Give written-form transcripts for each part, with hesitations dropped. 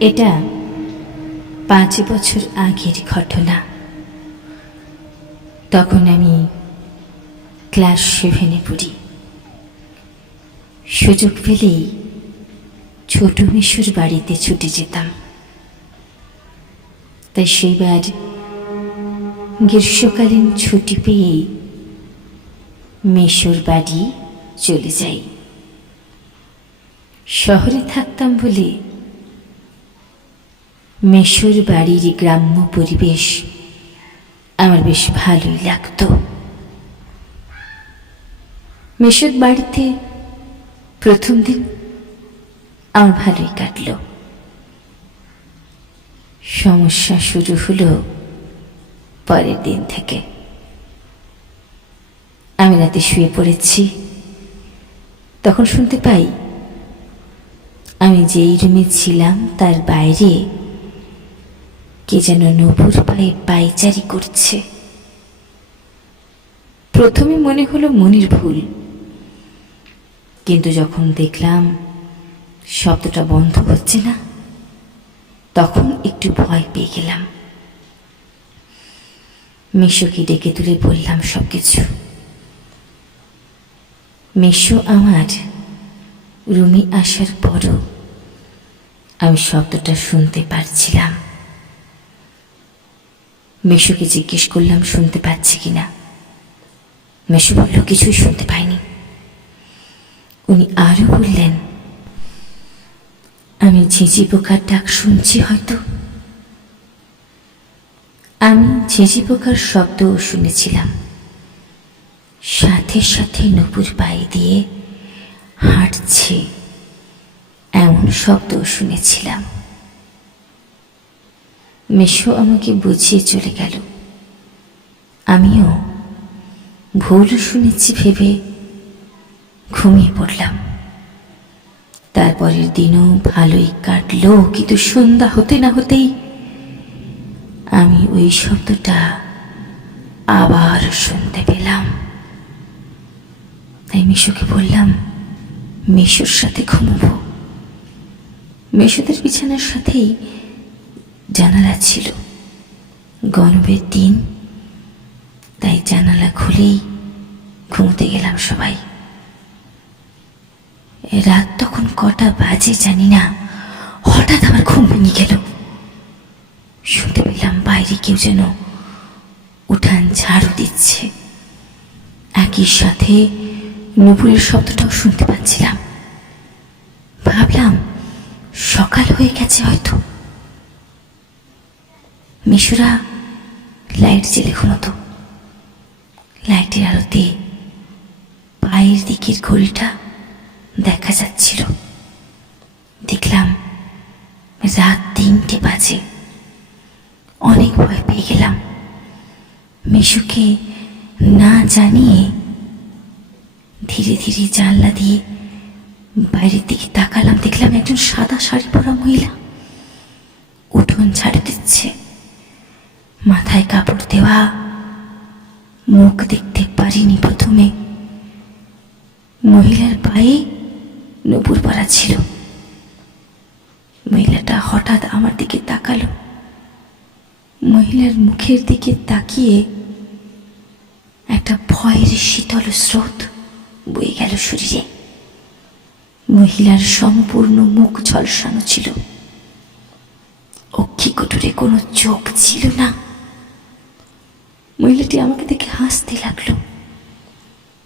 এটা 5 বছর আগের ঘটনা। তখন আমি ক্লাস 7-এ পড়ি। সুযোগ পেলেই ছোট মেসোর বাড়িতে ছুটে যেতাম। তাই সেইবার গ্রীষ্মকালীন ছুটি পেয়েই মেসোর বাড়ি চলে যাই। শহরে থাকতাম বলে মেসোর বাড়ির গ্রাম্য পরিবেশ আমার বেশ ভালোই লাগতো। মেসোর বাড়িতে প্রথম দিন আমার ভালোই কাটল। সমস্যা শুরু হলো পরের দিন থেকে। আমি রাতে শুয়ে পড়েছি, তখন শুনতে পাই আমি যেই রুমে ছিলাম তার বাইরে কে যেন নবুর পায়ে পায়চারি করছে। প্রথমে মনে হলো মনির ভুল, কিন্তু যখন দেখলাম শব্দটা বন্ধ হচ্ছে না, তখন একটু ভয় পেয়ে গেলাম। মেসোকে ডেকে তুলে বললাম সবকিছু। মেসো আমার রুমে আসার পরও আমি শব্দটা শুনতে পারছিলাম। মেসোকে জিজ্ঞেস করলাম শুনতে পাচ্ছি কিনা। মেসো বলল কিছুই শুনতে পাইনি। উনি আরো বললেন, আমি ঝিঁঝি পোকার ডাক শুনছি হয়তো। আমি ঝিঁঝি পোকার শব্দও শুনেছিলাম, সাথে সাথে নূপুর পায়ে দিয়ে হাঁটছে এমন শব্দও শুনেছিলাম। মেসো আমাকে বুঝিয়ে চলে গেল। আমিও ভুল শুনেছি ভেবে ঘুমিয়ে পড়লাম। তারপরের দিনও ভালোই কাটলো, কিন্তু সন্ধ্যা হতে না হতেই আমি ওই শব্দটা আবার শুনতে পেলাম। তাই মেসোকে বললাম মেসোর সাথে ঘুমবো। মেসোদের বিছানার সাথেই জানালা ছিল। গরমের দিন, তাই জানালা খুলেই ঘুমোতে গেলাম সবাই। রাত তখন কটা বাজে জানি না, হঠাৎ আমার ঘুম ভেঙে গেল। শুনতে পেলাম বাইরে কেউ যেন উঠান ঝাড়ু দিচ্ছে। একই সাথে নূপুরের শব্দটাও শুনতে পাচ্ছিলাম। ভাবলাম সকাল হয়ে গেছে হয়তো। মেসোরা লাইট জ্বেলে ঘুমতো। লাইটের আলোতে পায়ের দিকের ঘড়িটা দেখা যাচ্ছিল। দেখলাম রাত 3টে বাজে। অনেক ভয় পেয়ে গেলাম। মেসোকে না জানিয়ে ধীরে ধীরে জানলা দিয়ে বাইরের দিকে তাকালাম। দেখলাম একজন সাদা শাড়ি পরা মহিলা উঠোন ঝাড়ু দিচ্ছে। মাথায় কাপড় দেওয়া, মুখ দেখতে পারিনি প্রথমে। মহিলার পায়ে নূপুর পরা ছিল। মহিলাটা হঠাৎ আমার দিকে তাকালো। মহিলার মুখের দিকে তাকিয়ে একটা ভয়ের শীতল স্রোত বয়ে গেল শরীরে। মহিলার সম্পূর্ণ মুখ ঝলসানো ছিল। অক্ষিকোটরে কোনো চোখ ছিল না। মহিলাটি আমাকে দেখে হাসতে লাগলো।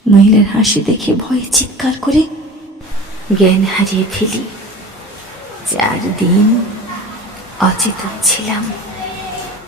মহিলার হাসি দেখে ভয়ে চিৎকার করে জ্ঞান হারিয়ে ফেলি। 4 দিন অচেতন ছিলাম।